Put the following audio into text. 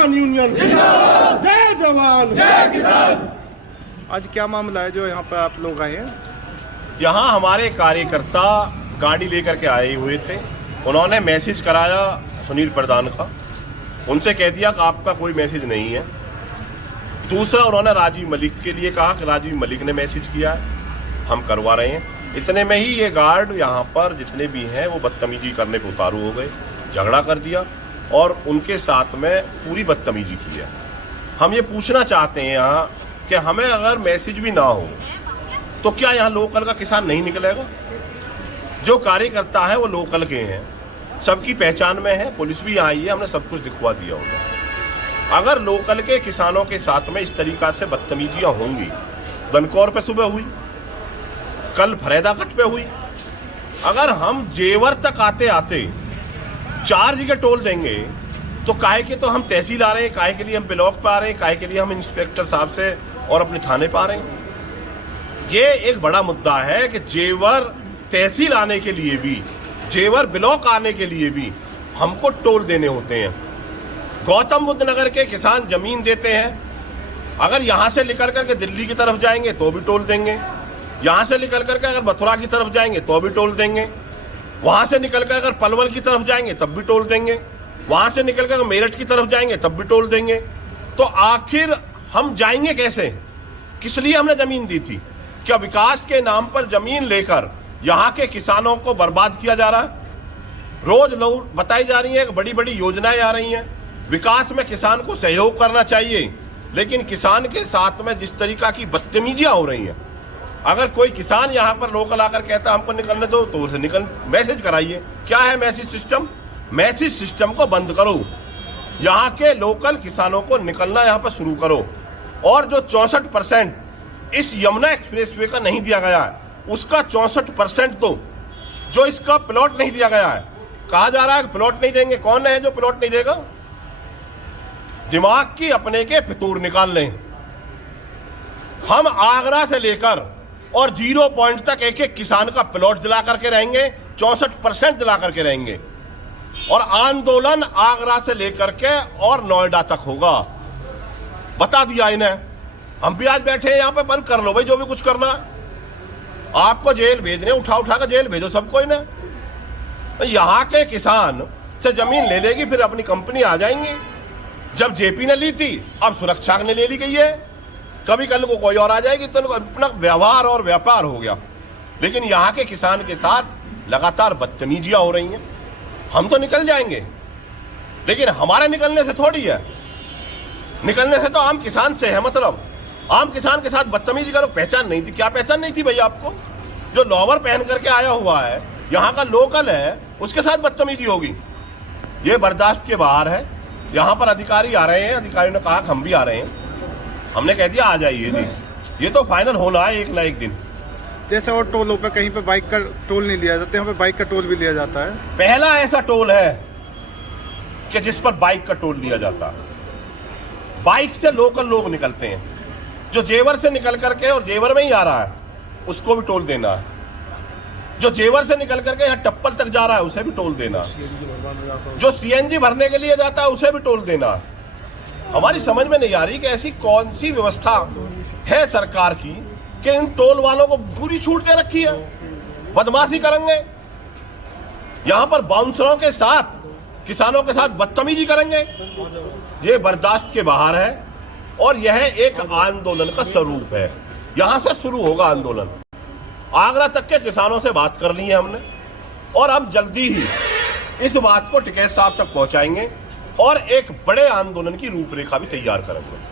किसान यूनियन, जय जवान जय किसान। आज क्या मामला है जो यहाँ पर आप लोग आए हैं? यहाँ हमारे कार्यकर्ता गाड़ी लेकर के आए हुए थे। उन्होंने मैसेज कराया सुनील प्रधान का, उनसे कह दिया कि आपका कोई मैसेज नहीं है। दूसरा उन्होंने राजीव मलिक के लिए कहा कि राजीव मलिक ने मैसेज किया है, हम करवा रहे हैं। इतने में ही ये गार्ड यहाँ पर जितने भी हैं वो बदतमीजी करने को उतारू हो गए, झगड़ा कर दिया और उनके साथ में पूरी बदतमीजी की है। हम ये पूछना चाहते हैं यहाँ कि हमें अगर मैसेज भी ना हो तो क्या यहाँ लोकल का किसान नहीं निकलेगा? जो कार्यकर्ता है वो लोकल के हैं, सबकी पहचान में है, पुलिस भी आई है, हमने सब कुछ दिखवा दिया होगा। अगर लोकल के किसानों के साथ में इस तरीका से बदतमीजियां होंगी, गनकौर पे सुबह हुई, कल फरेदाकट पे हुई, अगर हम जेवर तक आते आते 4 जगह टोल देंगे तो काहे के तो हम तहसील आ रहे हैं, काहे के लिए हम ब्लॉक पे आ रहे हैं, काहे के लिए हम इंस्पेक्टर साहब से और अपने थाने पे आ रहे हैं। ये एक बड़ा मुद्दा है कि जेवर तहसील आने के लिए भी, जेवर ब्लॉक आने के लिए भी हमको टोल देने होते हैं। गौतम बुद्ध नगर के किसान जमीन देते हैं, अगर यहां से निकल करके दिल्ली की तरफ जाएंगे तो भी टोल देंगे, यहां से निकल करके अगर मथुरा की तरफ जाएंगे तो भी टोल देंगे, वहां से निकल कर अगर पलवल की तरफ जाएंगे तब भी टोल देंगे, वहां से निकल कर मेरठ की तरफ जाएंगे तब भी टोल देंगे। तो आखिर हम जाएंगे कैसे? किस लिए हमने जमीन दी थी? क्या विकास के नाम पर जमीन लेकर यहाँ के किसानों को बर्बाद किया जा रहा है? रोज लोग बताई जा रही है कि बड़ी बड़ी योजनाएं आ रही हैं, विकास में किसान को सहयोग करना चाहिए, लेकिन किसान के साथ में जिस तरीका की बदतमीजियां हो रही हैं, अगर कोई किसान यहाँ पर लोकल आकर कहता हमको निकलने दो तो उसे निकल मैसेज कराइए। क्या है मैसेज सिस्टम? मैसेज सिस्टम को बंद करो, यहाँ के लोकल किसानों को निकलना यहाँ पर शुरू करो। और जो 64% इस यमुना एक्सप्रेसवे का नहीं दिया गया है, उसका 64% तो जो इसका प्लॉट नहीं दिया गया है, कहा जा रहा है कि प्लॉट नहीं देंगे। कौन है जो प्लॉट नहीं देगा? दिमाग की अपने के फितूर निकाल लें। हम आगरा से लेकर और 0 पॉइंट तक एक एक किसान का प्लॉट दिला करके रहेंगे, 64% दिला करके रहेंगे। और आंदोलन आगरा से लेकर के और नोएडा तक होगा, बता दिया इन्हें। हम भी आज बैठे हैं यहाँ पे, बंद कर लो भाई जो भी कुछ करना है। आपको जेल भेजने, उठा उठा कर जेल भेजो सबको इन्हें। तो यहाँ के किसान से जमीन ले लेगी, फिर अपनी कंपनी आ जाएंगी। जब जेपी ने ली थी, अब सुरक्षा ने ले ली गई है, कभी कल को कोई और आ जाएगी, तो अपना व्यवहार और व्यापार हो गया। लेकिन यहाँ के किसान के साथ लगातार बदतमीजियां हो रही हैं। हम तो निकल जाएंगे, लेकिन हमारे निकलने से थोड़ी है, निकलने से तो आम किसान से है। मतलब आम किसान के साथ बदतमीजी करो। पहचान नहीं थी? क्या पहचान नहीं थी भैया आपको? जो लोवर पहन करके आया हुआ है, यहाँ का लोकल है, उसके साथ बदतमीजी होगी, ये बर्दाश्त के बाहर है। यहाँ पर अधिकारी आ रहे हैं, अधिकारियों ने कहा हम भी आ रहे हैं, हमने कह दिया आ जाइए जी, ये तो फाइनल होना है एक ना एक दिन। जैसे और टोलों पे कहीं पे बाइक का टोल नहीं लिया जाता, यहाँ पे बाइक का टोल भी लिया जाता है। पहला ऐसा टोल है कि जिस पर बाइक का टोल लिया जाता है। बाइक से लोकल लोग निकलते हैं, जो जेवर से निकल करके और जेवर में ही आ रहा है उसको भी टोल देना है, जो जेवर से निकल करके यहाँ टप्पल तक जा रहा है उसे भी टोल देना, जो सीएनजी भरने के लिए जाता है उसे भी टोल देना। हमारी समझ में नहीं आ रही कि ऐसी कौन सी व्यवस्था है सरकार की कि इन टोल वालों को पूरी छूट दे रखी है, बदमाशी करेंगे, यहाँ पर बाउंसरों के साथ किसानों के साथ बदतमीजी करेंगे। ये बर्दाश्त के बाहर है और यह एक आंदोलन का स्वरूप है। यहां से शुरू होगा आंदोलन। आगरा तक के किसानों से बात कर ली है हमने और अब जल्दी ही इस बात को टिकैत साहब तक पहुंचाएंगे और एक बड़े आंदोलन की रूपरेखा भी तैयार करेंगे।